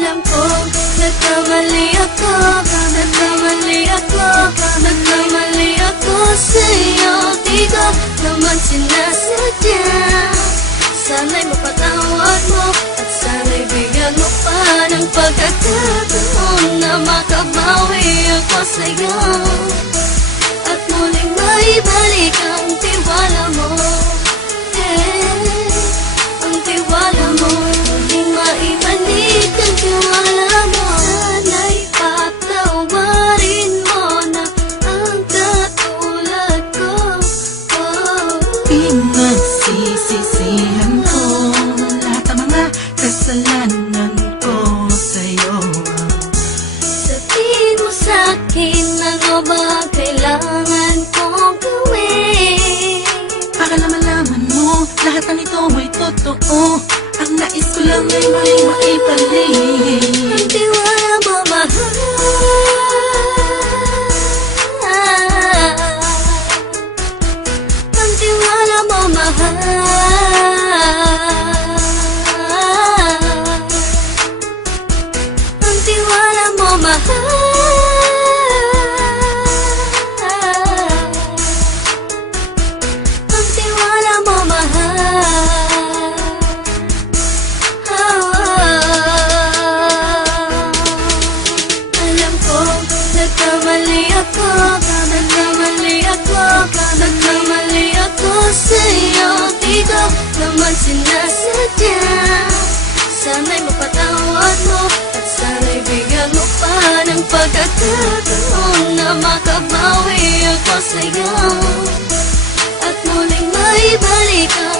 Alam ko, nagkamali ako, nagkamali ako, nagkamali ako sa'yo. Di ko naman sinasadya. Sana'y mapatawad mo at sana'y bigyan mo pa ng pagkakataon na makabawi ako sa'yo at muling maibalik ang tiwala mo. Ang tiwala mo, muling maibalik ang tiwala mo. Sana'y patawarin mo na ang katulad ko. Pinagsisisihan ko lahat ng mga kasalanan ko sa'yo. Sabihin mo sa'kin ano ba kailangan kong gawin Para malaman mo lahat ng ito ay totoo. Ang nais ko lang ay muling maibalik ang tiwala mo, mahal. Ang tiwala mo, mahal. Ang tiwala mo, mahal. Ang tiwala mo, mahal. Alam ko, nagkamali ako, nagkamali ako, nagkamali ako sa'yo. Di ko naman sinasadya. Sana'y mapatawad mo at sana'y bigyan mo pa ng pagkakataon na makabawi ako sa'yo at muling maibalik ang